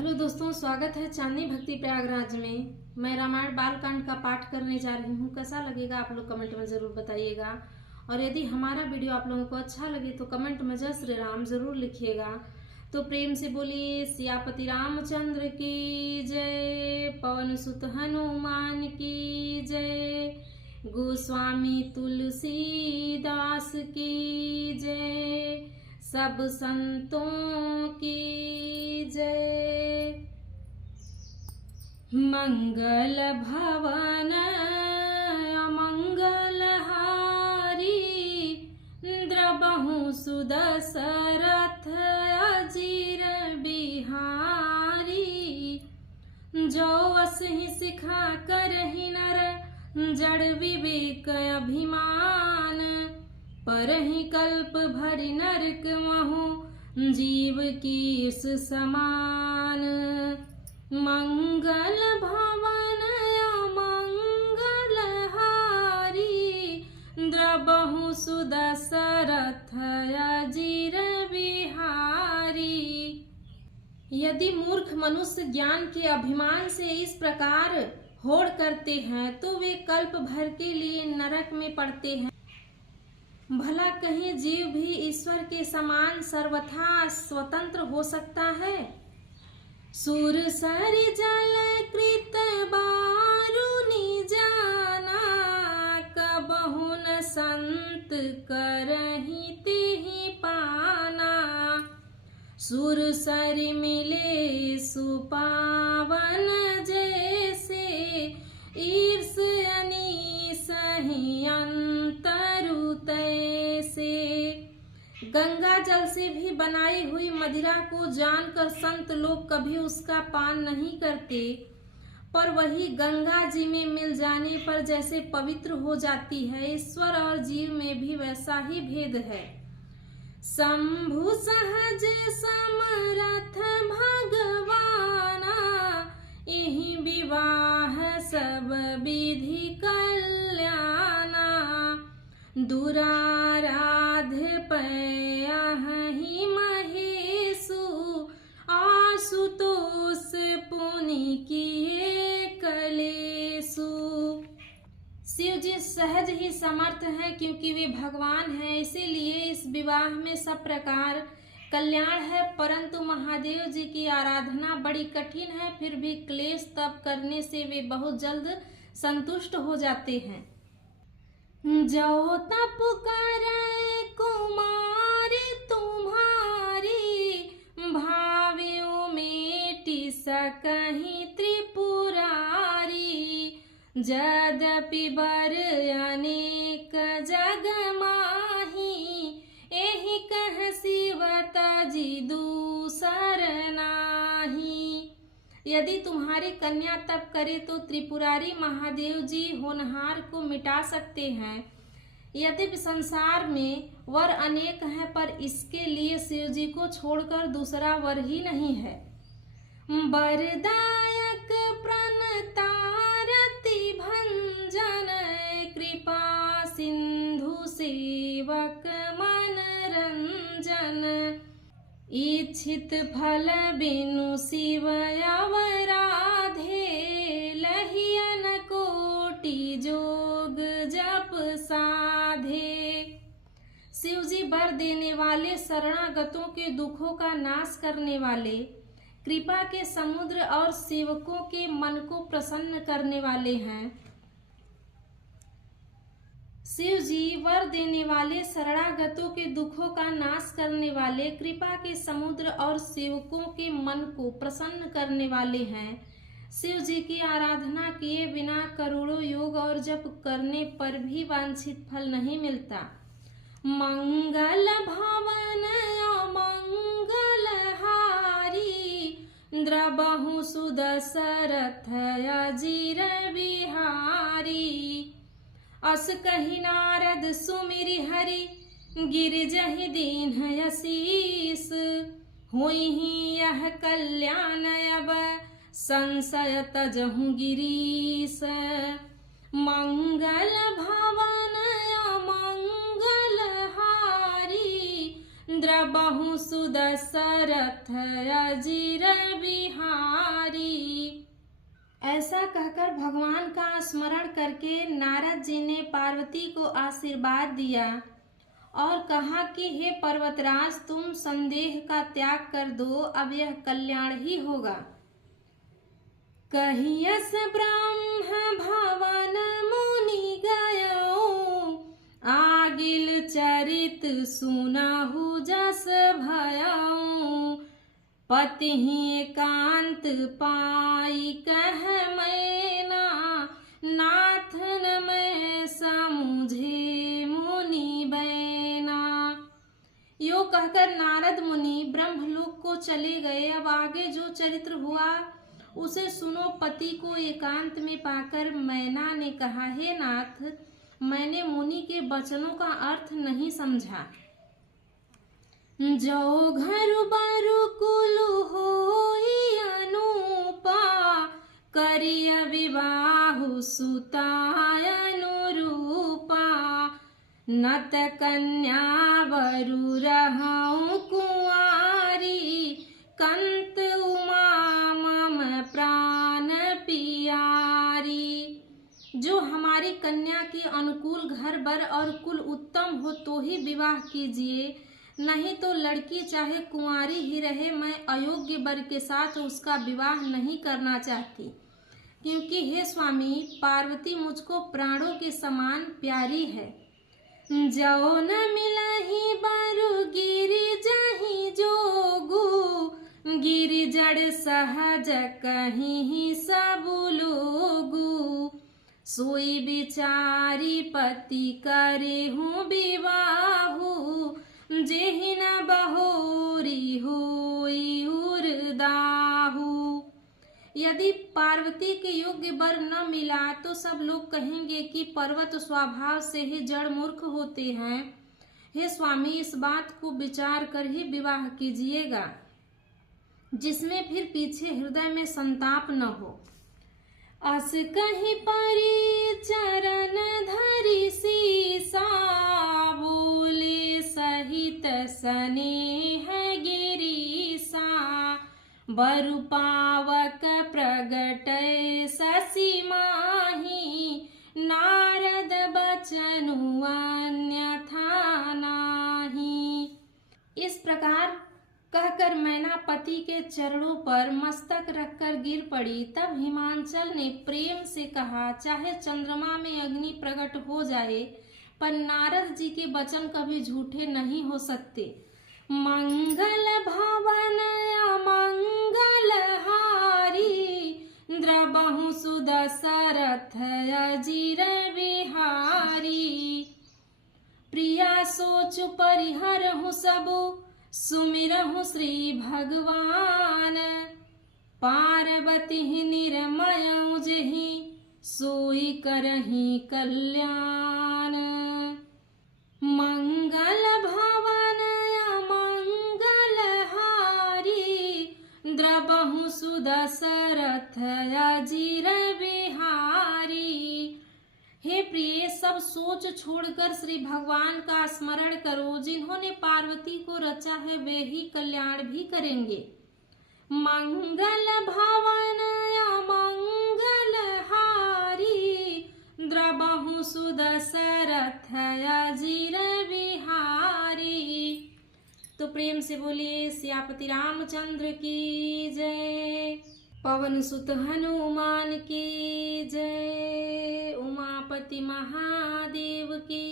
Hello दोस्तों, स्वागत है चांदनी भक्ति प्रयागराज में। मैं रामायण बालकांड का पाठ करने जा रही हूँ। कैसा लगेगा आप लोग कमेंट में ज़रूर बताइएगा। और यदि हमारा वीडियो आप लोगों को अच्छा लगे तो कमेंट में जय श्री राम ज़रूर लिखिएगा। तो प्रेम से बोलिए सियापति रामचंद्र की जय, पवन सुत हनुमान की जय, गोस्वामी तुलसीदास की जय, सब संतों की जय। मंगल भवन अमंगल हारी, द्रबहु सुदशरथ अजीर बिहारी। जो वसहि सिखा करहि नर, जड़ विवेक अभिमान, परहि कल्प भरि नरक महु, जीव कीस समान। मंगल भवन अमंगल हारी, द्रबहु सुदशरथ अजीर बिहारी। यदि मूर्ख मनुष्य ज्ञान के अभिमान से इस प्रकार होड़ करते हैं तो वे कल्प भर के लिए नरक में पड़ते हैं। भला कहीं जीव भी ईश्वर के समान सर्वथा स्वतंत्र हो सकता है? सुर सरि जल कृत बारुनि जाना, कबहु न संत करहि तिहि पाना। सुर सरि मिले सुपावन जैसे, ईर्ष अनीस ही अंतरु तैसे। गंगा जल से भी बनाई हुई मदिरा को जानकर संत लोग कभी उसका पान नहीं करते, पर वही गंगा जी में मिल जाने पर जैसे पवित्र हो जाती है। ईश्वर और जीव में भी वैसा ही भेद है। शंभु सहज समरथ भगवाना, यही विवाह सब विधि कल्याणा। दुराराध पयहि महेशु, आशुतोष पुनि किए कलेशु। शिव जी सहज ही समर्थ हैं क्योंकि वे भगवान हैं, इसीलिए इस विवाह में सब प्रकार कल्याण है। परंतु महादेव जी की आराधना बड़ी कठिन है, फिर भी क्लेश तप करने से वे बहुत जल्द संतुष्ट हो जाते हैं। जो तप करे कुमारी तुम्हारी, भावे मेटि सकहि त्रिपुरारी। यद्यपि बर अनेक जग माही, एहि कह शिव तजि दूसर नाही। यदि तुम्हारी कन्या तप करे तो त्रिपुरारी महादेव जी होनहार को मिटा सकते हैं। यद्यपि संसार में वर अनेक हैं, पर इसके लिए शिव जी को छोड़कर दूसरा वर ही नहीं है। वरदायक प्रणतारति भंजन, कृपा सिंधु सेवक मनरंजन। इच्छित फल बिनु शिव अवराधे, लहियन कोटि जोग जप साधे। शिव जी वर देने वाले, शरणागतों के दुखों का नाश करने वाले, कृपा के समुद्र और सेवकों के मन को प्रसन्न करने वाले हैं। शिव जी वर देने वाले, शरणागतों के दुखों का नाश करने वाले, कृपा के समुद्र और सेवकों के मन को प्रसन्न करने वाले हैं। शिव जी की आराधना किए बिना करोड़ों योग और जप करने पर भी वांछित फल नहीं मिलता। मंगल भवन अमंगल हारी, द्रबहु सुदशरथ अजीर बिहारी। अस कहि नारद सुमिरि हरि, गिरिजहि दीन्ह असीस। होइहि यह कल्याण अब, संशय तजहु गिरीश। मंगल भवन अमंगल हारी, द्रबहु सुदशरथ अजीर बिहारी। ऐसा कहकर भगवान का स्मरण करके नारद जी ने पार्वती को आशीर्वाद दिया और कहा कि हे पर्वतराज, तुम संदेह का त्याग कर दो, अब यह कल्याण ही होगा। कहियस ब्रह्म भवन मुनि गयो, आगिल चरित सुनहु जस भयऊ, पति एकांत पाई कह मैना, नाथन मैं समुझे मुनि बैना। यो कहकर नारद मुनि ब्रह्मलोक को चले गए। अब आगे जो चरित्र हुआ उसे सुनो। पति को एकांत में पाकर मैना ने कहा, हे नाथ, मैंने मुनि के वचनों का अर्थ नहीं समझा। जो घर बारु कुल होई अनुपा, करिय विवाहु सुताय अनुरूपा, नत कन्या वरु रहूं कुंवारी, कंत उमा मम प्राण पियारी। जो हमारी कन्या के अनुकूल घर बर और कुल उत्तम हो तो ही विवाह कीजिए, नहीं तो लड़की चाहे कुंवारी ही रहे, मैं अयोग्य वर के साथ उसका विवाह नहीं करना चाहती, क्योंकि हे स्वामी, पार्वती मुझको प्राणों के समान प्यारी है। जो न मिलहि बरु गिरि जहि जोगु, गिरि जड़ सहज कहीं सब लोगु, सोई बिचारी पति करे हूँ विवाहु, जेहि न बहोरी होई उर्दाहु। यदि पार्वती के योग्य वर न मिला तो सब लोग कहेंगे कि पर्वत स्वभाव से ही जड़ मूर्ख होते हैं। हे स्वामी, इस बात को विचार कर ही विवाह कीजिएगा, जिसमें फिर पीछे हृदय में संताप न हो। अस कहीं परी चरण धरि सीसा, बोले सहित स्नेह गिरीसा, बरु पावक प्रगट शशि माही, नारद बचनु अन्यथा नाही। इस प्रकार कहकर मैना पति के चरणों पर मस्तक रखकर गिर पड़ी। तब हिमांचल ने प्रेम से कहा, चाहे चंद्रमा में अग्नि प्रकट हो जाए, पर नारद जी के वचन कभी झूठे नहीं हो सकते। मंगल भवन अमंगल हारी, द्रबहु सुदशरथ अजिर बिहारी, प्रिया सोच परिहरहु सबु, सुमिरहु श्री भगवान, पार्वती निर्मय जेहि, सोई करहि कल्याण। मंगल भवन अमंगल हारी, द्रबहु सुदशरथ अजिर बिहारी। हे प्रिय, सब सोच छोड़कर श्री भगवान का स्मरण करो। जिन्होंने पार्वती को रचा है वे ही कल्याण भी करेंगे। मंगल भवन अमंगल हारी, द्रबहु सुदशरथ अजिर बिहारी। तो प्रेम से बोलिए सियापति रामचंद्र की जय, पवन सुत हनुमान की जय, उमापति महादेव की